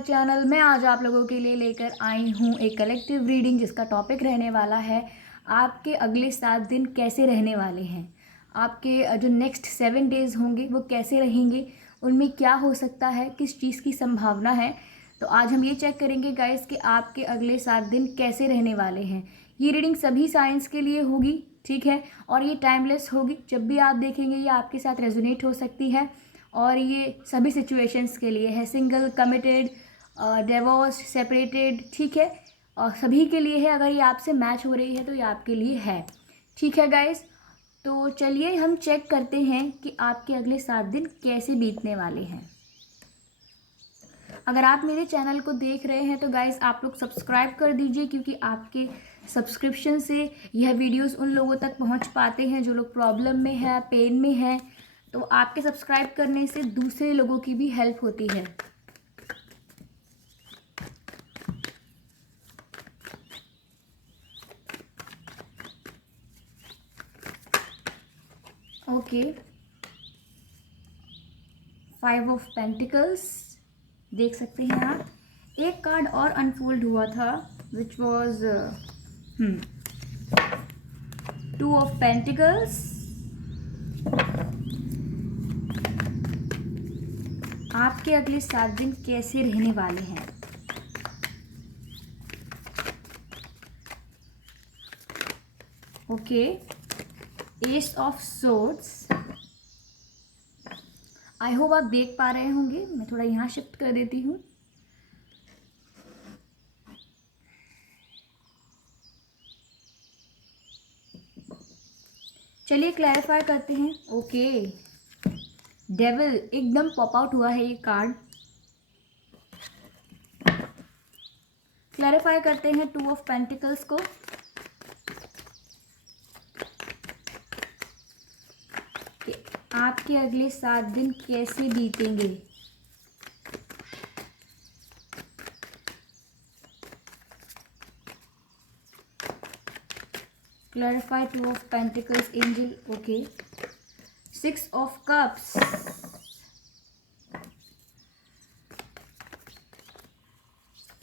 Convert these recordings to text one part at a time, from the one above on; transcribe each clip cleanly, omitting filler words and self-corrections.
My channel. मैं आज आप लोगों के लिए लेकर आई हूँ एक कलेक्टिव रीडिंग जिसका टॉपिक रहने वाला है आपके अगले 7 दिन कैसे रहने वाले हैं। आपके जो नेक्स्ट 7 डेज़ होंगे वो कैसे रहेंगे, उनमें क्या हो सकता है, किस चीज़ की संभावना है। तो आज हम ये चेक करेंगे गाइस कि आपके अगले 7 दिन कैसे रहने वाले हैं। ये रीडिंग सभी साइंस के लिए होगी, ठीक है, और ये टाइमलेस होगी। जब भी आप देखेंगे ये आपके साथ रेजोनेट हो सकती है और ये सभी सिचुएशंस के लिए है, सिंगल, कमिटेड, डिवोर्स, सेपरेटेड, ठीक है, और सभी के लिए है। अगर ये आपसे मैच हो रही है तो ये आपके लिए है, ठीक है गाइस। तो चलिए हम चेक करते हैं कि आपके अगले 7 दिन कैसे बीतने वाले हैं। अगर आप मेरे चैनल को देख रहे हैं तो गाइस आप लोग सब्सक्राइब कर दीजिए, क्योंकि आपके सब्सक्रिप्शन से यह वीडियोस उन लोगों तक पहुंच पाते हैं जो लोग प्रॉब्लम में है, पेन में है। तो आपके सब्सक्राइब करने से दूसरे लोगों की भी हेल्प होती है। ओके, 5 ऑफ पेंटिकल्स देख सकते हैं आप। एक कार्ड और अनफोल्ड हुआ था विच वॉज 2 ऑफ पेंटिकल्स। आपके अगले 7 दिन कैसे रहने वाले हैं। Okay, S of swords. I hope आप देख पा रहे होंगे। मैं थोड़ा यहाँ शिफ्ट कर देती हूँ। चलिए क्लैरिफाई करते हैं। ओके, डेविल एकदम पॉप आउट हुआ है ये कार्ड। क्लैरिफाई करते हैं 2 ऑफ पेंटिकल्स को। कि आपके अगले 7 दिन कैसे बीतेंगे। Clarify 2 of pentacles angel. Okay, 6 of cups.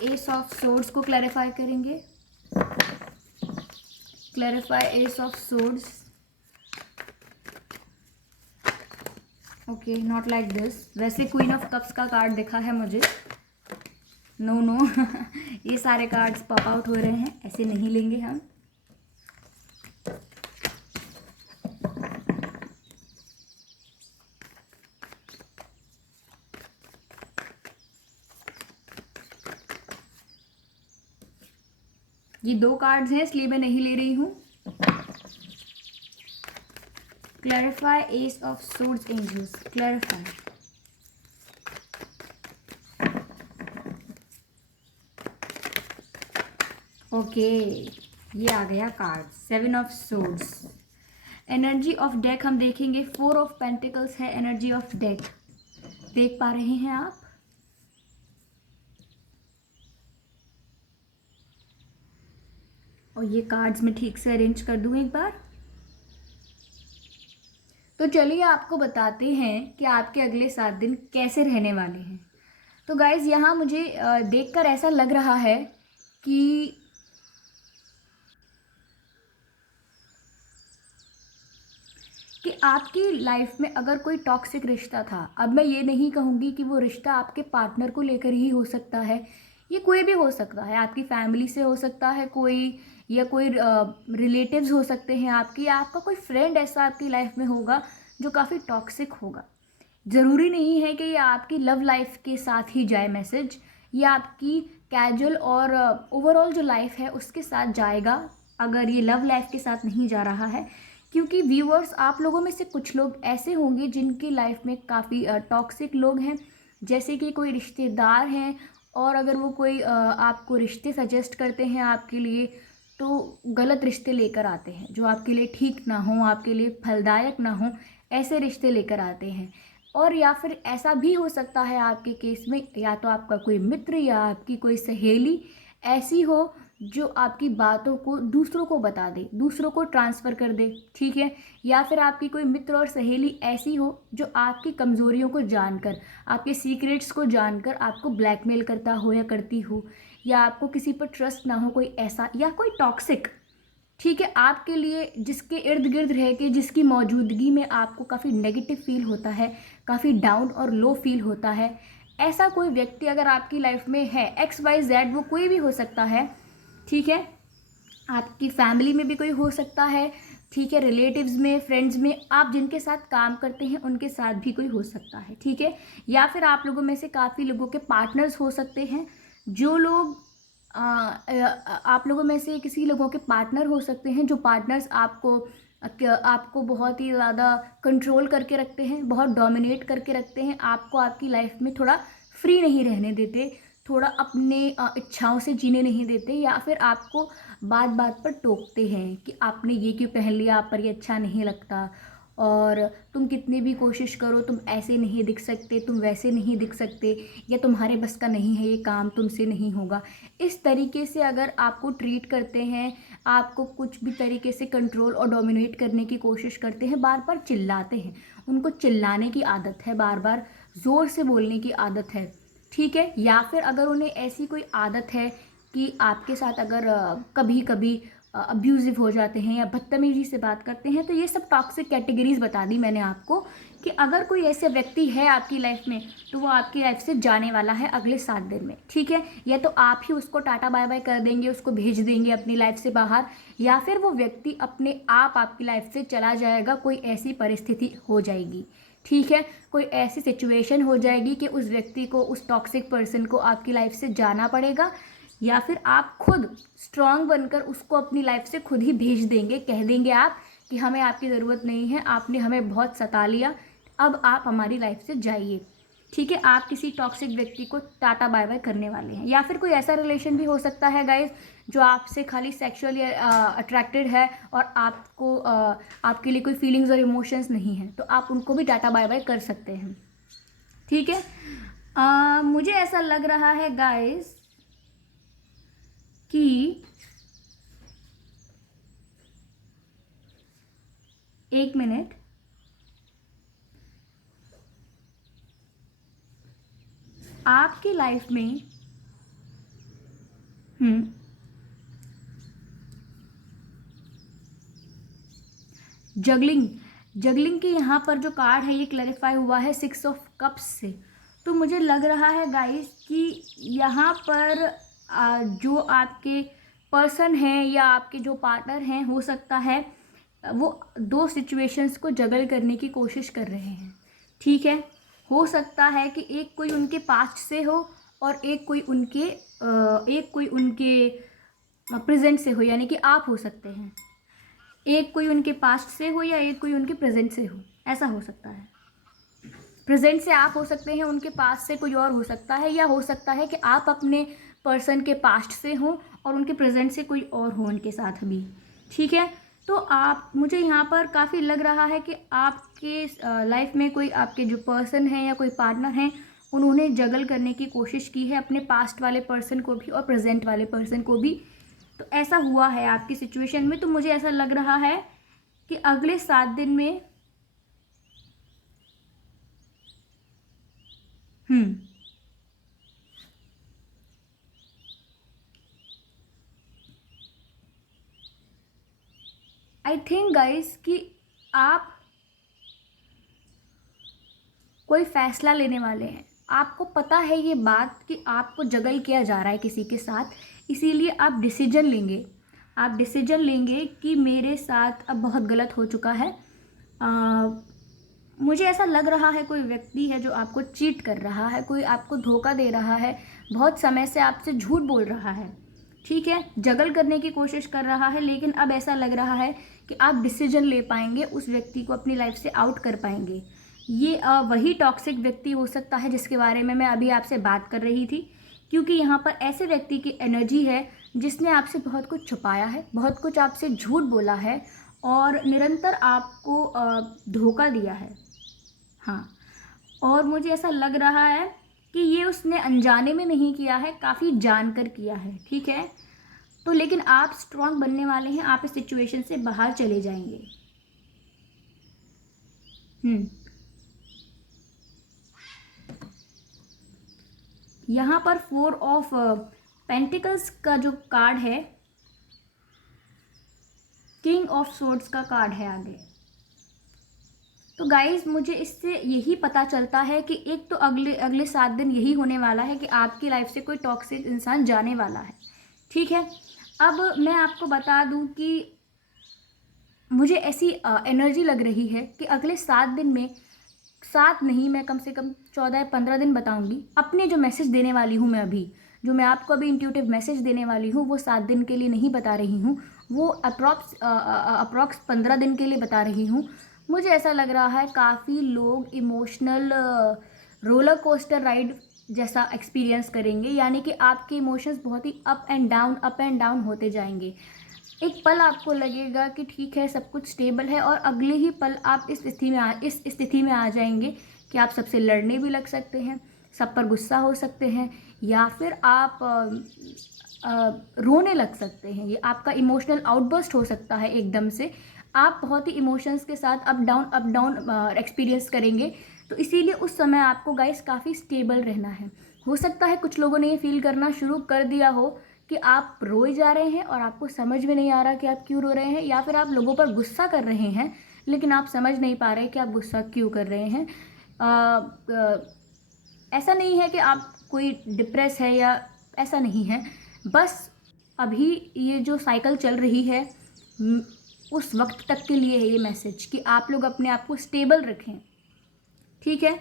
Ace of swords को क्लैरिफाई करेंगे। Clarify ace of swords. Okay, not like this. वैसे क्वीन ऑफ कप्स का कार्ड दिखा है मुझे। नो नो ये सारे कार्ड्स पॉप आउट हो रहे हैं, ऐसे नहीं लेंगे हम। ये 2 कार्ड्स हैं इसलिए मैं नहीं ले रही हूँ। Clarify ace of swords angels. Clarify. Okay, ये आ गया card 7 of swords. Energy of deck हम देखेंगे। 4 ऑफ पेंटिकल्स है एनर्जी ऑफ डेक। देख पा रहे हैं आप। और ये कार्ड्स मैं ठीक से अरेंज कर दूं एक बार। तो चलिए आपको बताते हैं कि आपके अगले 7 दिन कैसे रहने वाले हैं। तो गाइज यहाँ मुझे देखकर ऐसा लग रहा है कि आपकी लाइफ में अगर कोई टॉक्सिक रिश्ता था, अब मैं ये नहीं कहूँगी कि वो रिश्ता आपके पार्टनर को लेकर ही हो सकता है, ये कोई भी हो सकता है। आपकी फैमिली से हो सकता है कोई, या कोई रिलेटिव्स हो सकते हैं आपकी, या आपका कोई फ्रेंड ऐसा आपकी लाइफ में होगा जो काफ़ी टॉक्सिक होगा। ज़रूरी नहीं है कि ये आपकी लव लाइफ के साथ ही जाए मैसेज, या आपकी कैजुअल और ओवरऑल जो लाइफ है उसके साथ जाएगा, अगर ये लव लाइफ के साथ नहीं जा रहा है। क्योंकि व्यूअर्स, आप लोगों में से कुछ लोग ऐसे होंगे जिनकी लाइफ में काफ़ी टॉक्सिक लोग हैं, जैसे कि कोई रिश्तेदार हैं, और अगर वो कोई आपको रिश्ते सजेस्ट करते हैं आपके लिए, तो गलत रिश्ते लेकर आते हैं जो आपके लिए ठीक ना हो, आपके लिए फलदायक ना हो, ऐसे रिश्ते लेकर आते हैं। और या फिर ऐसा भी हो सकता है आपके केस में, या तो आपका कोई मित्र या आपकी कोई सहेली ऐसी हो जो आपकी बातों को दूसरों को बता दे, दूसरों को ट्रांसफ़र कर दे, ठीक है। या फिर आपकी कोई मित्र और सहेली ऐसी हो जो आपकी कमज़ोरियों को जानकर, आपके सीक्रेट्स को जानकर आपको ब्लैकमेल करता हो या करती हो, या आपको किसी पर ट्रस्ट ना हो, कोई ऐसा, या कोई टॉक्सिक, ठीक है, आपके लिए जिसके इर्द गिर्द रह के, जिसकी मौजूदगी में आपको काफ़ी नेगेटिव फील होता है, काफ़ी डाउन और लो फील होता है, ऐसा कोई व्यक्ति अगर आपकी लाइफ में है, एक्स वाई जेड, वो कोई भी हो सकता है, ठीक है। आपकी फैमिली में भी कोई हो सकता है, ठीक है, रिलेटिव्स में, फ्रेंड्स में, आप जिनके साथ काम करते हैं उनके साथ भी कोई हो सकता है, ठीक है। या फिर आप लोगों में से काफ़ी लोगों के पार्टनर्स हो सकते हैं, जो लोग आप लोगों में से किसी लोगों के पार्टनर हो सकते हैं, जो पार्टनर्स आपको बहुत ही ज़्यादा कंट्रोल करके रखते हैं, बहुत डोमिनेट करके रखते हैं, आपको आपकी लाइफ में थोड़ा फ्री नहीं रहने देते, थोड़ा अपने इच्छाओं से जीने नहीं देते, या फिर आपको बात बात पर टोकते हैं कि आपने ये क्यों पहन लिया, आप पर ये अच्छा नहीं लगता, और तुम कितनी भी कोशिश करो तुम ऐसे नहीं दिख सकते, तुम वैसे नहीं दिख सकते, या तुम्हारे बस का नहीं है, ये काम तुमसे नहीं होगा। इस तरीके से अगर आपको ट्रीट करते हैं, आपको कुछ भी तरीके से कंट्रोल और डोमिनेट करने की कोशिश करते हैं, बार बार चिल्लाते हैं, उनको चिल्लाने की आदत है, बार बार ज़ोर से बोलने की आदत है, ठीक है। या फिर अगर उन्हें ऐसी कोई आदत है कि आपके साथ अगर कभी कभी अब्यूज़िव हो जाते हैं या बदतमीज़ी से बात करते हैं, तो ये सब टॉक्सिक कैटेगरीज बता दी मैंने आपको, कि अगर कोई ऐसे व्यक्ति है आपकी लाइफ में, तो वो आपकी लाइफ से जाने वाला है अगले 7 दिन में, ठीक है। या तो आप ही उसको टाटा बाय बाय कर देंगे, उसको भेज देंगे अपनी लाइफ से बाहर, या फिर वो व्यक्ति अपने आप आपकी लाइफ से चला जाएगा, कोई ऐसी परिस्थिति हो जाएगी, ठीक है। कोई ऐसी सिचुएशन हो जाएगी कि उस व्यक्ति को, उस टॉक्सिक पर्सन को आपकी लाइफ से जाना पड़ेगा, या फिर आप खुद स्ट्रांग बनकर उसको अपनी लाइफ से खुद ही भेज देंगे, कह देंगे आप कि हमें आपकी ज़रूरत नहीं है, आपने हमें बहुत सता लिया, अब आप हमारी लाइफ से जाइए, ठीक है। आप किसी टॉक्सिक व्यक्ति को टाटा बाय बाय करने वाले हैं। या फिर कोई ऐसा रिलेशन भी हो सकता है गाइज, जो आपसे खाली सेक्सुअली अट्रैक्टेड है और आपके लिए कोई फीलिंग्स और इमोशंस नहीं है, तो आप उनको भी टाटा बाय बाय कर सकते हैं, ठीक है। मुझे ऐसा लग रहा है गाइज कि 1 मिनट, आपकी लाइफ में जगलिंग जगलिंग के यहाँ पर जो कार्ड है ये क्लैरिफाई हुआ है 6 ऑफ कप्स से। तो मुझे लग रहा है गाइस कि यहाँ पर जो आपके पर्सन हैं या आपके जो पार्टनर हैं, हो सकता है वो 2 सिचुएशंस को जगल करने की कोशिश कर रहे हैं, ठीक है। हो सकता है कि एक कोई उनके पास्ट से हो और एक कोई उनके प्रेजेंट से हो, यानी कि आप हो सकते हैं, एक कोई उनके पास्ट से हो या एक कोई उनके प्रेजेंट से हो, ऐसा हो सकता है। प्रेजेंट से आप हो सकते हैं, उनके पास्ट से कोई और हो सकता है, या हो सकता है कि आप अपने पर्सन के पास्ट से हो और उनके प्रेजेंट से कोई और हो उनके साथ भी, ठीक है। तो मुझे यहाँ पर काफ़ी लग रहा है कि आपके लाइफ में कोई आपके जो पर्सन हैं या कोई पार्टनर हैं, उन्होंने जगल करने की कोशिश की है अपने पास्ट वाले पर्सन को भी और प्रेजेंट वाले पर्सन को भी। तो ऐसा हुआ है आपकी सिचुएशन में। तो मुझे ऐसा लग रहा है कि अगले 7 दिन में आई थिंक गाइस कि आप कोई फैसला लेने वाले हैं। आपको पता है ये बात कि आपको जगल किया जा रहा है किसी के साथ, इसीलिए आप डिसीजन लेंगे। आप डिसीजन लेंगे कि मेरे साथ अब बहुत गलत हो चुका है। मुझे ऐसा लग रहा है कोई व्यक्ति है जो आपको चीट कर रहा है, कोई आपको धोखा दे रहा है, बहुत समय से आपसे झूठ बोल रहा है, ठीक है, जगल करने की कोशिश कर रहा है। लेकिन अब ऐसा लग रहा है कि आप डिसीजन ले पाएंगे, उस व्यक्ति को अपनी लाइफ से आउट कर पाएंगे। ये वही टॉक्सिक व्यक्ति हो सकता है जिसके बारे में मैं अभी आपसे बात कर रही थी, क्योंकि यहाँ पर ऐसे व्यक्ति की एनर्जी है जिसने आपसे बहुत कुछ छुपाया है, बहुत कुछ आपसे झूठ बोला है और निरंतर आपको धोखा दिया है। हाँ, और मुझे ऐसा लग रहा है कि ये उसने अनजाने में नहीं किया है, काफ़ी जानकर किया है, ठीक है। तो लेकिन आप स्ट्रांग बनने वाले हैं, आप इस सिचुएशन से बाहर चले जाएंगे। यहाँ पर 4 ऑफ पेंटिकल्स का जो कार्ड है, किंग ऑफ सोर्ड्स का कार्ड है आगे। तो गाइज मुझे इससे यही पता चलता है कि एक तो अगले 7 दिन यही होने वाला है कि आपकी लाइफ से कोई टॉक्सिक इंसान जाने वाला है, ठीक है। अब मैं आपको बता दूं कि मुझे ऐसी एनर्जी लग रही है कि अगले 7 दिन में, 7 नहीं, मैं कम से कम 14 या 15 दिन बताऊंगी। अपने जो मैसेज देने वाली हूँ मैं अभी, जो मैं आपको अभी इंट्यूटिव मैसेज देने वाली हूँ, वो 7 दिन के लिए नहीं बता रही हूँ, वो अप्रॉक्स 15 दिन के लिए बता रही हूँ। मुझे ऐसा लग रहा है काफ़ी लोग इमोशनल रोलर कोस्टर राइड जैसा एक्सपीरियंस करेंगे, यानी कि आपके इमोशंस बहुत ही अप एंड डाउन होते जाएंगे। एक पल आपको लगेगा कि ठीक है, सब कुछ स्टेबल है, और अगले ही पल आप इस स्थिति में आ जाएंगे कि आप सबसे लड़ने भी लग सकते हैं, सब पर गुस्सा हो सकते हैं, या फिर आप रोने लग सकते हैं। ये आपका इमोशनल आउटबर्स्ट हो सकता है एकदम से। आप बहुत ही इमोशंस के साथ अप डाउन एक्सपीरियंस करेंगे। तो इसीलिए उस समय आपको गाइस काफ़ी स्टेबल रहना है। हो सकता है कुछ लोगों ने ये फील करना शुरू कर दिया हो कि आप रोए जा रहे हैं और आपको समझ में नहीं आ रहा कि आप क्यों रो रहे हैं, या फिर आप लोगों पर गुस्सा कर रहे हैं लेकिन आप समझ नहीं पा रहे कि आप गुस्सा क्यों कर रहे हैं। ऐसा नहीं है कि आप कोई डिप्रेस है या ऐसा नहीं है, बस अभी ये जो साइकिल चल रही है उस वक्त तक के लिए है ये मैसेज कि आप लोग अपने आप को स्टेबल रखें, ठीक है।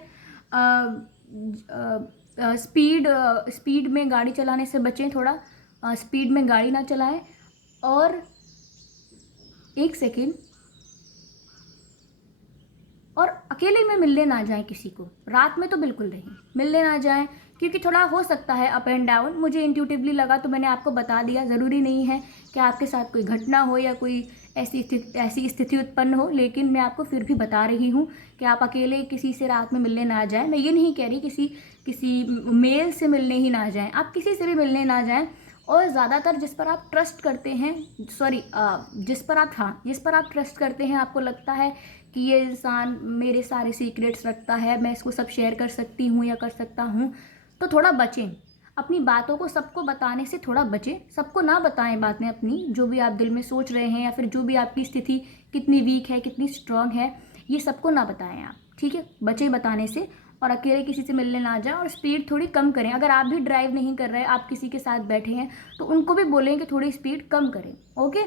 स्पीड में गाड़ी चलाने से बचें, थोड़ा स्पीड में गाड़ी ना चलाएं। और एक सेकेंड, और अकेले में मिलने ना जाएं किसी को, रात में तो बिल्कुल नहीं मिलने ना जाएं, क्योंकि थोड़ा हो सकता है अप एंड डाउन। मुझे इंट्यूटिवली लगा तो मैंने आपको बता दिया। ज़रूरी नहीं है कि आपके साथ कोई घटना हो या कोई ऐसी स्थिति उत्पन्न हो, लेकिन मैं आपको फिर भी बता रही हूँ कि आप अकेले किसी से रात में मिलने ना जाएं। मैं ये नहीं कह रही किसी मेल से मिलने ही ना जाएं, आप किसी से भी मिलने ना जाएं। और ज़्यादातर जिस पर आप ट्रस्ट करते हैं, जिस पर आप ट्रस्ट करते हैं, आपको लगता है कि ये इंसान मेरे सारे सीक्रेट्स रखता है, मैं इसको सब शेयर कर सकती हूँ या कर सकता हूँ, तो थोड़ा बचें। अपनी बातों को सबको बताने से थोड़ा बचें। सबको ना बताएं बातें अपनी, जो भी आप दिल में सोच रहे हैं, या फिर जो भी आपकी स्थिति कितनी वीक है, कितनी स्ट्रांग है, ये सबको ना बताएं आप, ठीक है। बचें बताने से, और अकेले किसी से मिलने ना जाएं, और स्पीड थोड़ी कम करें। अगर आप भी ड्राइव नहीं कर रहे, आप किसी के साथ बैठे हैं, तो उनको भी बोलें कि थोड़ी स्पीड कम करें, ओके।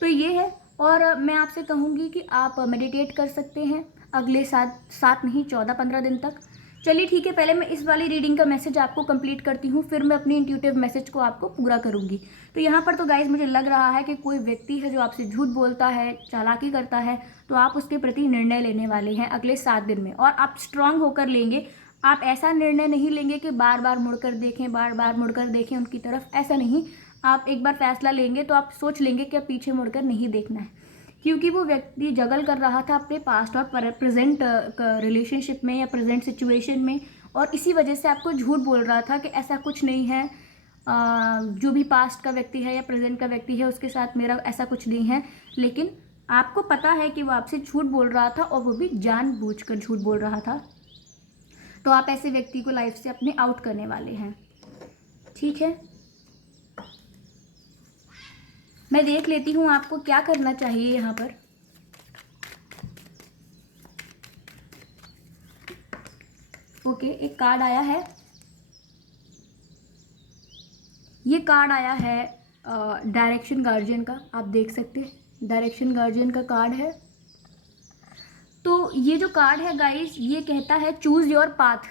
तो ये है। और मैं आपसे कहूँगी कि आप मेडिटेट कर सकते हैं अगले 7 नहीं 14-15 दिन तक। चलिए ठीक है, पहले मैं इस वाली रीडिंग का मैसेज आपको कंप्लीट करती हूँ, फिर मैं अपनी इंट्यूटिव मैसेज को आपको पूरा करूँगी। तो यहाँ पर तो गाइज मुझे लग रहा है कि कोई व्यक्ति है जो आपसे झूठ बोलता है, चालाकी करता है, तो आप उसके प्रति निर्णय लेने वाले हैं अगले 7 दिन में, और आप स्ट्रांग होकर लेंगे। आप ऐसा निर्णय नहीं लेंगे कि बार बार मुड़कर देखें उनकी तरफ, ऐसा नहीं। आप एक बार फैसला लेंगे तो आप सोच लेंगे कि अब पीछे मुड़कर नहीं देखना है, क्योंकि वो व्यक्ति जगल कर रहा था अपने पास्ट और प्रेजेंट रिलेशनशिप में या प्रेजेंट सिचुएशन में, और इसी वजह से आपको झूठ बोल रहा था कि ऐसा कुछ नहीं है, जो भी पास्ट का व्यक्ति है या प्रेजेंट का व्यक्ति है उसके साथ मेरा ऐसा कुछ नहीं है। लेकिन आपको पता है कि वो आपसे झूठ बोल रहा था, और वो भी जानबूझकर झूठ बोल रहा था। तो आप ऐसे व्यक्ति को लाइफ से अपने आउट करने वाले हैं, ठीक है। मैं देख लेती हूँ आपको क्या करना चाहिए यहाँ पर। ओके, एक कार्ड आया है, ये कार्ड आया है डायरेक्शन गार्जियन का, आप देख सकते हैं डायरेक्शन गार्जियन का कार्ड है। तो ये जो कार्ड है गाइस, ये कहता है चूज़ योर पाथ,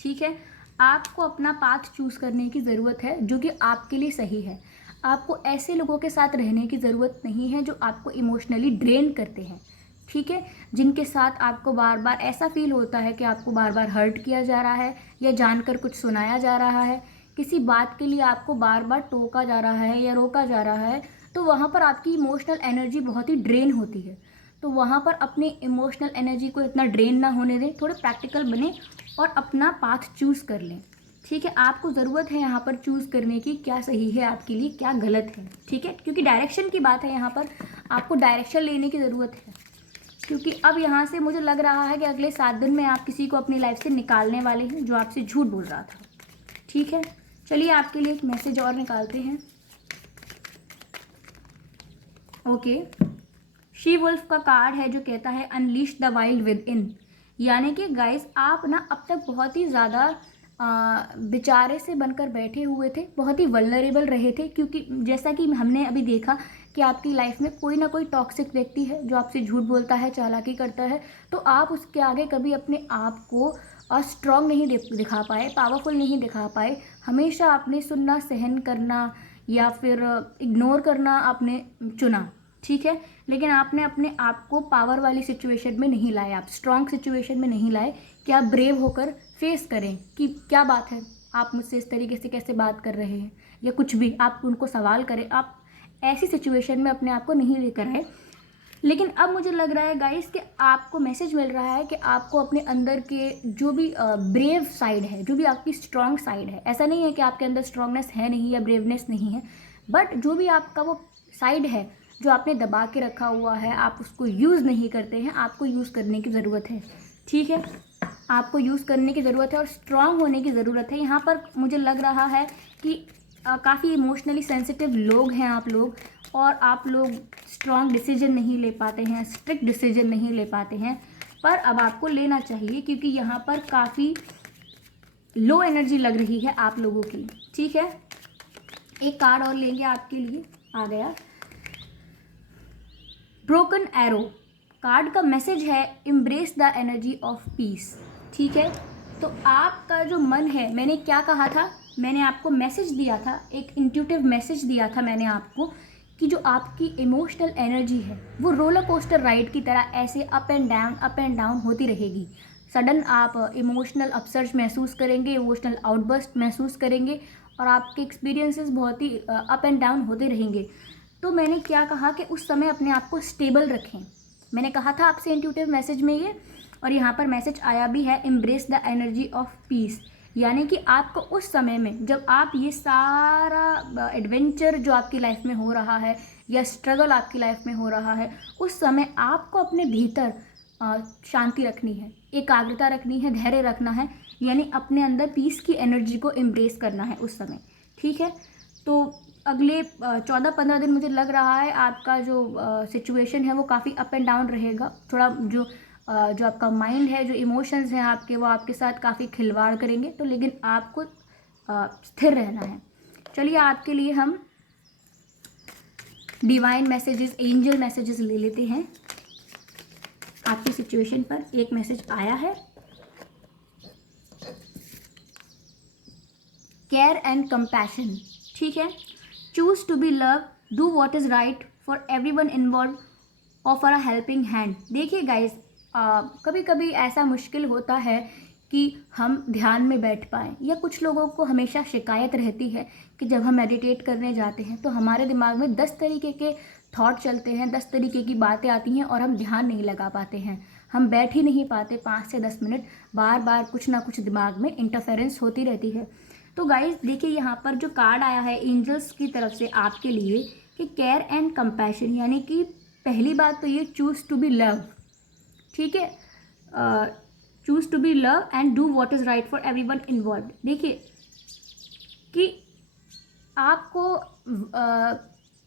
ठीक है। आपको अपना पाथ चूज़ करने की ज़रूरत है जो कि आपके लिए सही है। आपको ऐसे लोगों के साथ रहने की ज़रूरत नहीं है जो आपको इमोशनली ड्रेन करते हैं, ठीक है। जिनके साथ आपको बार बार ऐसा फील होता है कि आपको बार बार हर्ट किया जा रहा है, या जानकर कुछ सुनाया जा रहा है, किसी बात के लिए आपको बार बार टोका जा रहा है या रोका जा रहा है, तो वहाँ पर आपकी इमोशनल एनर्जी बहुत ही ड्रेन होती है। तो वहाँ पर अपनी इमोशनल एनर्जी को इतना ड्रेन ना होने दें, थोड़े प्रैक्टिकल बने और अपना पाथ चूज़ कर लें, ठीक है, आपको ज़रूरत है यहाँ पर चूज़ करने की, क्या सही है आपके लिए, क्या गलत है। ठीक है, क्योंकि डायरेक्शन की बात है यहाँ पर, आपको डायरेक्शन लेने की ज़रूरत है। क्योंकि अब यहाँ से मुझे लग रहा है कि अगले 7 दिन में आप किसी को अपनी लाइफ से निकालने वाले हैं जो आपसे झूठ बोल रहा था। ठीक है, चलिए आपके लिए एक मैसेज और निकालते हैं। ओके, शी वुल्फ का कार्ड है जो कहता है unleash the wild with in. यानी कि गाइस आप ना अब तक बहुत ही ज़्यादा बेचारे से बनकर बैठे हुए थे, बहुत ही वल्नरेबल रहे थे, क्योंकि जैसा कि हमने अभी देखा कि आपकी लाइफ में कोई ना कोई टॉक्सिक व्यक्ति है जो आपसे झूठ बोलता है, चालाकी करता है, तो आप उसके आगे कभी अपने आप को स्ट्रॉन्ग नहीं दिखा पाए, पावरफुल नहीं दिखा पाए। हमेशा आपने सुनना, सहन करना या फिर इग्नोर करना आपने चुना। ठीक है, लेकिन आपने अपने आप को पावर वाली सिचुएशन में नहीं लाए, आप स्ट्रॉन्ग सिचुएशन में नहीं लाए कि आप ब्रेव होकर फेस करें कि क्या बात है, आप मुझसे इस तरीके से कैसे बात कर रहे हैं, या कुछ भी आप उनको सवाल करें। आप ऐसी सिचुएशन में अपने आप को नहीं लेकर आए। लेकिन अब मुझे लग रहा है गाइस कि आपको मैसेज मिल रहा है कि आपको अपने अंदर के जो भी ब्रेव साइड है, जो भी आपकी स्ट्रॉन्ग साइड है, ऐसा नहीं है कि आपके अंदर स्ट्रॉन्गनेस है नहीं या ब्रेवनेस नहीं है, बट जो भी आपका वो साइड है जो आपने दबा के रखा हुआ है, आप उसको यूज़ नहीं करते हैं, आपको यूज़ करने की ज़रूरत है। ठीक है, आपको यूज़ करने की ज़रूरत है और स्ट्रॉन्ग होने की ज़रूरत है। यहाँ पर मुझे लग रहा है कि काफ़ी इमोशनली सेंसिटिव लोग हैं आप लोग, और आप लोग स्ट्रॉन्ग डिसीजन नहीं ले पाते हैं, स्ट्रिक्ट डिसीजन नहीं ले पाते हैं, पर अब आपको लेना चाहिए क्योंकि यहाँ पर काफ़ी लो एनर्जी लग रही है आप लोगों की। ठीक है, एक कार्ड और लेंगे आपके लिए, आ गया ब्रोकन एरो। कार्ड का मैसेज है embrace the energy of peace. ठीक है, तो आपका जो मन है, मैंने क्या कहा था, मैंने आपको मैसेज दिया था, एक इंट्यूटिव मैसेज दिया था मैंने आपको कि जो आपकी इमोशनल एनर्जी है वो रोलर कोस्टर राइड की तरह ऐसे अप एंड डाउन होती रहेगी। सडन आप इमोशनल अपसर्ज महसूस करेंगे, इमोशनल आउटबर्स्ट महसूस करेंगे, और आपके एक्सपीरियंसेस बहुत ही अप एंड डाउन होते रहेंगे। तो मैंने क्या कहा कि उस समय अपने आप को स्टेबल रखें। मैंने कहा था आपसे इंट्यूटिव मैसेज में ये, और यहाँ पर मैसेज आया भी है embrace the energy of peace. यानी कि आपको उस समय में जब आप ये सारा एडवेंचर जो आपकी लाइफ में हो रहा है या स्ट्रगल आपकी लाइफ में हो रहा है, उस समय आपको अपने भीतर शांति रखनी है, एकाग्रता रखनी है, धैर्य रखना है, यानी अपने अंदर पीस की एनर्जी को एम्ब्रेस करना है उस समय। ठीक है, तो अगले 14-15 दिन मुझे लग रहा है आपका जो सिचुएशन है वो काफ़ी अप एंड डाउन रहेगा। थोड़ा जो आपका माइंड है, जो इमोशंस हैं आपके, वो आपके साथ काफ़ी खिलवाड़ करेंगे, तो लेकिन आपको स्थिर रहना है। चलिए आपके लिए हम डिवाइन मैसेजेस, एंजल मैसेजेस ले लेते हैं। आपकी सिचुएशन पर एक मैसेज आया है, केयर एंड कंपैशन। ठीक है, choose to be love, do what is right for every one involve, offer a helping hand. देखिए गाइज, कभी कभी ऐसा मुश्किल होता है कि हम ध्यान में बैठ पाएँ, या कुछ लोगों को हमेशा शिकायत रहती है कि जब हम मेडिटेट करने जाते हैं तो हमारे दिमाग में 10 तरीके के थॉट चलते हैं, 10 तरीके की बातें आती हैं और हम ध्यान नहीं लगा पाते हैं, हम बैठ ही नहीं पाते 5 से 10 मिनट, बार बार कुछ ना कुछ दिमाग में इंटरफेरेंस होती रहती है। तो गाइज देखिए, यहाँ पर जो कार्ड आया है एंजल्स की तरफ से आपके लिए कि केयर एंड कंपैशन, यानी कि पहली बात तो ये चूज़ टू बी लव। ठीक है, choose to be love and do what is right for everyone involve. देखिए कि आपको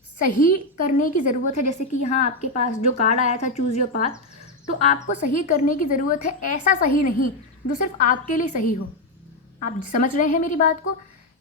सही करने की ज़रूरत है, जैसे कि यहाँ आपके पास जो कार्ड आया था चूज़ योर पाथ, तो आपको सही करने की ज़रूरत है, ऐसा सही नहीं जो सिर्फ आपके लिए सही हो। आप समझ रहे हैं मेरी बात को,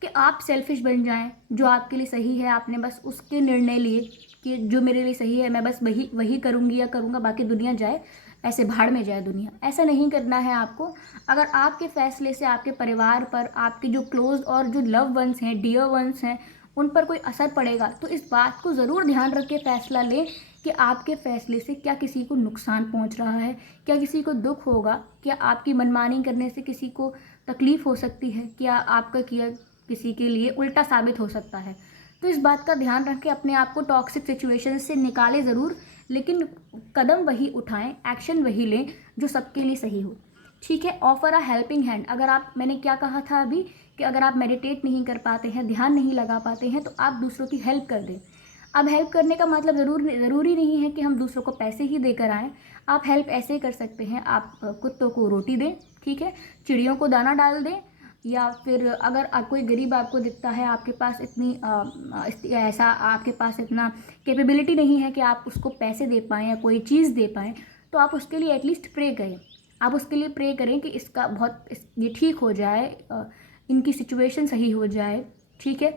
कि आप सेल्फिश बन जाएं, जो आपके लिए सही है आपने बस उसके निर्णय लिए कि जो मेरे लिए सही है मैं बस वही करूँगी या करूँगा, बाकी दुनिया जाए ऐसे भाड़ में जाए दुनिया, ऐसा नहीं करना है आपको। अगर आपके फैसले से आपके परिवार पर, आपके जो क्लोज और जो लव वंस हैं, डियर वंस हैं, उन पर कोई असर पड़ेगा, तो इस बात को ज़रूर ध्यान रख के फैसला लें कि आपके फैसले से क्या किसी को नुकसान पहुंच रहा है, क्या किसी को दुख होगा, क्या आपकी मनमानी करने से किसी को तकलीफ़ हो सकती है, क्या आपका किया किसी के लिए उल्टा साबित हो सकता है। तो इस बात का ध्यान रख के अपने आप को टॉक्सिक सिचुएशन से निकालें ज़रूर, लेकिन कदम वही उठाएं, एक्शन वही लें जो सबके लिए सही हो। ठीक है, ऑफर अ हेल्पिंग हैंड। अगर आप, मैंने क्या कहा था अभी कि अगर आप मेडिटेट नहीं कर पाते हैं, ध्यान नहीं लगा पाते हैं, तो आप दूसरों की हेल्प कर दें। अब हेल्प करने का मतलब ज़रूरी नहीं है कि हम दूसरों को पैसे ही देकर आएँ। आप हेल्प ऐसे कर सकते हैं, आप कुत्तों को रोटी दें, ठीक है, चिड़ियों को दाना डाल दें, या फिर अगर कोई गरीब आपको दिखता है, आपके पास ऐसा आपके पास इतना कैपेबिलिटी नहीं है कि आप उसको पैसे दे पाएँ या कोई चीज़ दे पाएँ, तो आप उसके लिए एटलीस्ट प्रे करें। आप उसके लिए प्रे करें कि ये ठीक हो जाए, इनकी सिचुएशन सही हो जाए, ठीक है।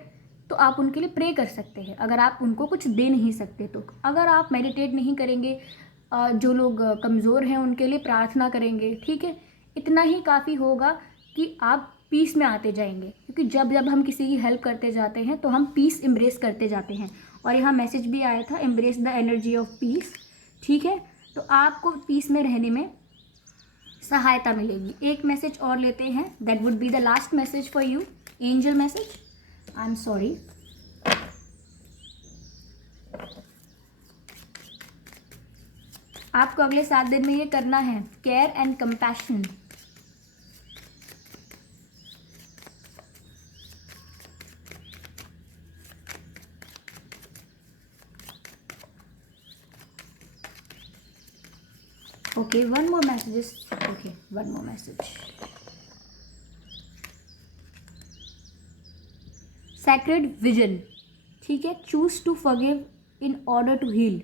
तो आप उनके लिए प्रे कर सकते हैं, अगर आप उनको कुछ दे नहीं सकते तो। अगर आप मेडिटेट नहीं करेंगे, जो लोग कमज़ोर हैं उनके लिए प्रार्थना करेंगे, ठीक है। इतना ही काफ़ी होगा कि आप पीस में आते जाएंगे, क्योंकि जब जब हम किसी की हेल्प करते जाते हैं तो हम पीस एम्ब्रेस करते जाते हैं। और यहाँ मैसेज भी आया था, embrace the energy of peace, ठीक है। तो आपको पीस में रहने में सहायता मिलेगी। एक मैसेज और लेते हैं, that would be the last message for you, angel message. I am sorry. आपको अगले 7 दिन में ये करना है, care and compassion. Okay, one more messages. Okay, one more message. Sacred vision, ठीक है। Choose to forgive in order to heal.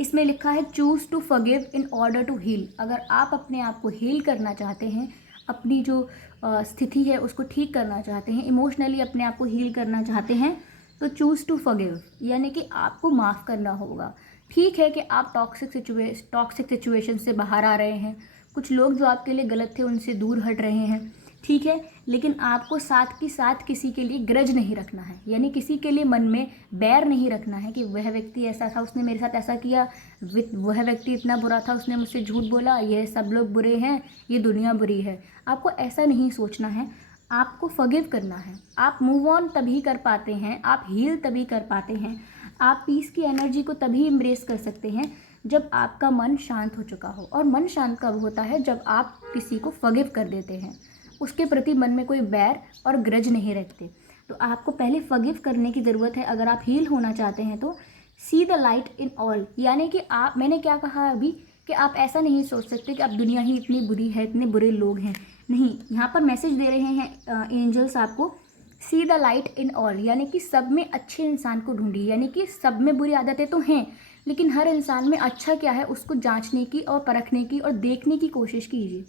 इसमें लिखा है choose to forgive in order to heal. अगर आप अपने आप को हील करना चाहते हैं, अपनी जो स्थिति है उसको ठीक करना चाहते हैं, इमोशनली अपने आप को हील करना चाहते हैं, तो चूज़ टू फॉरगिव, यानी कि आपको माफ़ करना होगा। ठीक है कि आप टॉक्सिक सिचुएशन से बाहर आ रहे हैं, कुछ लोग जो आपके लिए गलत थे उनसे दूर हट रहे हैं, ठीक है, लेकिन आपको साथ के साथ किसी के लिए ग्रज नहीं रखना है, यानी किसी के लिए मन में बैर नहीं रखना है कि वह व्यक्ति ऐसा था, उसने मेरे साथ ऐसा किया, वह व्यक्ति इतना बुरा था, उसने मुझसे झूठ बोला, ये सब लोग बुरे हैं, ये दुनिया बुरी है। आपको ऐसा नहीं सोचना है, आपको फॉरगिव करना है। आप मूव ऑन तभी कर पाते हैं, आप हील तभी कर पाते हैं, आप पीस की एनर्जी को तभी एम्ब्रेस कर सकते हैं जब आपका मन शांत हो चुका हो। और मन शांत कब होता है? जब आप किसी को फॉरगिव कर देते हैं, उसके प्रति मन में कोई बैर और ग्रज नहीं रखते। तो आपको पहले फॉरगिव करने की ज़रूरत है अगर आप हील होना चाहते हैं तो। सी द लाइट इन ऑल, यानी कि मैंने क्या कहा अभी, कि आप ऐसा नहीं सोच सकते कि अब दुनिया ही इतनी बुरी है, इतने बुरे लोग हैं। नहीं, यहाँ पर मैसेज दे रहे हैं एंजल्स आपको, सी द लाइट इन ऑल, यानी कि सब में अच्छे इंसान को ढूंढिए। यानी कि सब में बुरी आदतें तो हैं, लेकिन हर इंसान में अच्छा क्या है उसको जांचने की और परखने की और देखने की कोशिश कीजिए,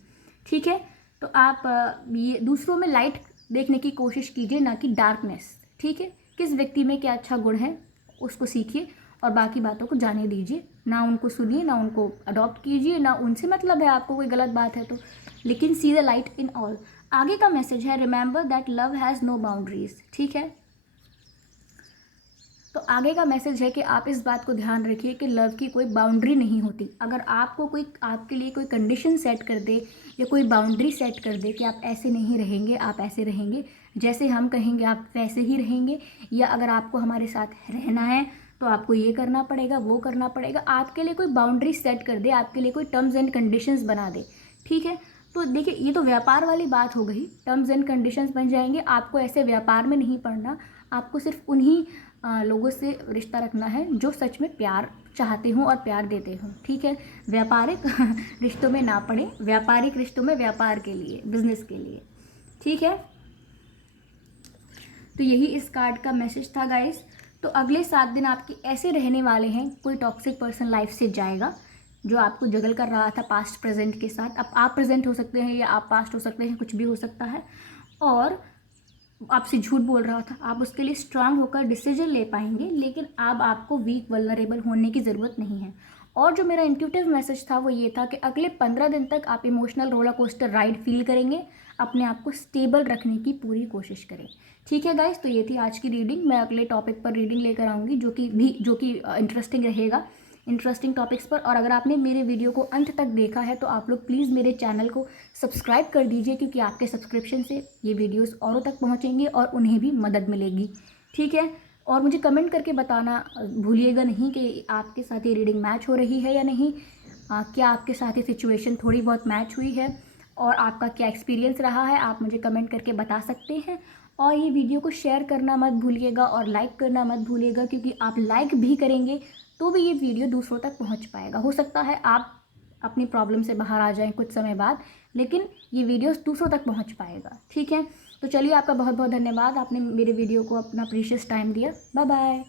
ठीक है। तो आप ये दूसरों में लाइट देखने की कोशिश कीजिए, ना कि डार्कनेस, ठीक है। किस व्यक्ति में क्या अच्छा गुण है उसको सीखिए और बाकी बातों को जाने दीजिए, ना उनको सुनिए, ना उनको अडॉप्ट कीजिए, ना उनसे मतलब है आपको कोई गलत बात है तो, लेकिन see the light in all. आगे का मैसेज है, remember that love has no boundaries, ठीक है। तो आगे का मैसेज है कि आप इस बात को ध्यान रखिए कि लव की कोई बाउंड्री नहीं होती। अगर आपको कोई आपके लिए कोई कंडीशन सेट कर दे या कोई बाउंड्री सेट कर दे कि आप ऐसे नहीं रहेंगे, आप ऐसे रहेंगे, जैसे हम कहेंगे आप वैसे ही रहेंगे, या अगर आपको हमारे साथ रहना है तो आपको ये करना पड़ेगा, वो करना पड़ेगा, आपके लिए कोई बाउंड्री सेट कर दे, आपके लिए कोई टर्म्स एंड कंडीशंस बना दे, ठीक है। तो देखिए, ये तो व्यापार वाली बात हो गई, टर्म्स एंड कंडीशंस बन जाएंगे। आपको ऐसे व्यापार में नहीं पड़ना, आपको सिर्फ उन्हीं लोगों से रिश्ता रखना है जो सच में प्यार चाहते हों और प्यार देते हों, ठीक है। व्यापारिक रिश्तों में ना पड़े, व्यापारिक रिश्तों में व्यापार के लिए, बिजनेस के लिए, ठीक है। तो यही इस कार्ड का मैसेज था गाइस। तो अगले 7 दिन आपके ऐसे रहने वाले हैं, कोई टॉक्सिक पर्सन लाइफ से जाएगा जो आपको जगल कर रहा था पास्ट प्रेजेंट के साथ। अब आप प्रेजेंट हो सकते हैं या आप पास्ट हो सकते हैं, कुछ भी हो सकता है, और आपसे झूठ बोल रहा था, आप उसके लिए स्ट्रांग होकर डिसीजन ले पाएंगे, लेकिन अब आपको वीक वल्नरेबल होने की ज़रूरत नहीं है। और जो मेरा इंट्यूटिव मैसेज था वो ये था कि अगले 15 दिन तक आप emotional roller coaster ride feel करेंगे, अपने आप को स्टेबल रखने की पूरी कोशिश करें, ठीक है गाइस। तो ये थी आज की रीडिंग। मैं अगले टॉपिक पर रीडिंग लेकर आऊँगी जो कि इंटरेस्टिंग रहेगा, इंटरेस्टिंग टॉपिक्स पर। और अगर आपने मेरे वीडियो को अंत तक देखा है तो आप लोग प्लीज़ मेरे चैनल को सब्सक्राइब कर दीजिए, क्योंकि आपके सब्सक्रिप्शन से ये वीडियोस औरों तक पहुंचेंगे और उन्हें भी मदद मिलेगी, ठीक है। और मुझे कमेंट करके बताना भूलिएगा नहीं कि आपके साथ ये रीडिंग मैच हो रही है या नहीं, क्या आपके साथ ये सिचुएशन थोड़ी बहुत मैच हुई है। और आपका क्या एक्सपीरियंस रहा है आप मुझे कमेंट करके बता सकते हैं। और ये वीडियो को शेयर करना मत भूलिएगा और लाइक करना मत भूलिएगा, क्योंकि आप लाइक भी करेंगे तो भी ये वीडियो दूसरों तक पहुंच पाएगा। हो सकता है आप अपनी प्रॉब्लम से बाहर आ जाएं कुछ समय बाद, लेकिन ये वीडियो दूसरों तक पहुंच पाएगा। ठीक है, तो चलिए, आपका बहुत बहुत धन्यवाद, आपने मेरे वीडियो को अपना प्रीशियस टाइम दिया। Bye bye.